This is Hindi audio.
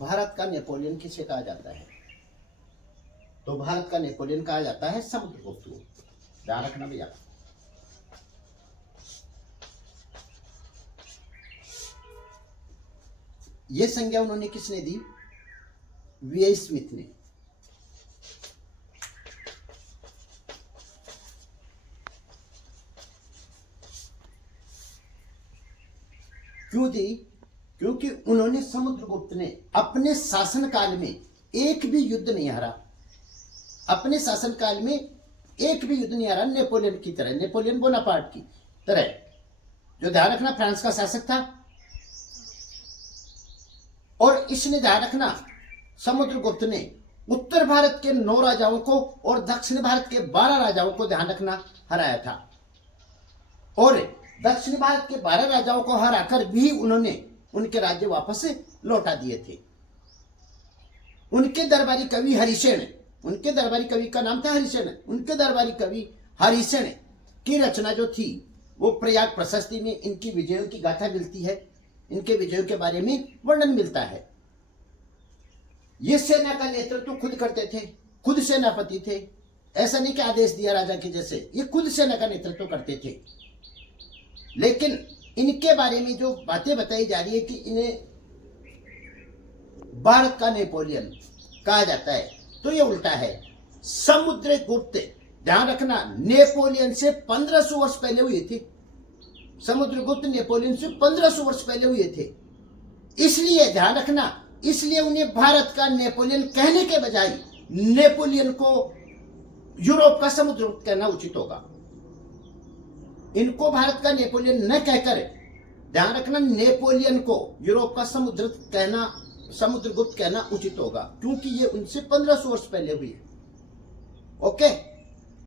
भारत का नेपोलियन किसे कहा जाता है? तो भारत का नेपोलियन कहा जाता है समुद्रगुप्त को। ध्यान रखना भैया। यह संज्ञा उन्होंने किसने दी? वी स्मिथ ने। क्यों दी? क्योंकि उन्होंने समुद्रगुप्त ने अपने शासनकाल में एक भी युद्ध नहीं हारा। अपने शासनकाल में एक भी युद्ध नहीं हारा। नेपोलियन की तरह, नेपोलियन बोनापार्ट की तरह, जो ध्यान रखना फ्रांस का शासक था। और इसने ध्यान रखना समुद्रगुप्त ने उत्तर भारत के 9 राजाओं को और दक्षिण भारत के 12 राजाओं को ध्यान रखना हराया था। और दक्षिण भारत के 12 राजाओं को हराकर भी उन्होंने उनके राज्य वापस लौटा दिए थे। उनके दरबारी कवि हरिसेन, उनके दरबारी कवि का नाम था हरिसेन, उनके दरबारी कवि हरिसेन की रचना जो थी वो प्रयाग प्रशस्ति में इनकी विजयों की गाथा मिलती है। इनके विजयों के बारे में वर्णन मिलता है। ये सेना का नेतृत्व खुद करते थे, खुद सेनापति थे। ऐसा नहीं कि आदेश दिया राजा के जैसे, ये खुद सेना का नेतृत्व करते थे। लेकिन इनके बारे में जो बातें बताई जा रही है कि इन्हें भारत का नेपोलियन कहा जाता है, तो ये उल्टा है। समुद्रगुप्त, ध्यान रखना, नेपोलियन से 1500 वर्ष पहले हुए थे। समुद्रगुप्त नेपोलियन से 1500 वर्ष पहले हुए थे। इसलिए ध्यान रखना, इसलिए उन्हें भारत का नेपोलियन कहने के बजाय नेपोलियन को यूरोप का समुद्रगुप्त कहना उचित होगा। इनको भारत का नेपोलियन न कहकर ध्यान रखना नेपोलियन को यूरोप का समुद्रगुप्त कहना उचित होगा, क्योंकि ये उनसे 1500 वर्ष पहले हुई है। ओके।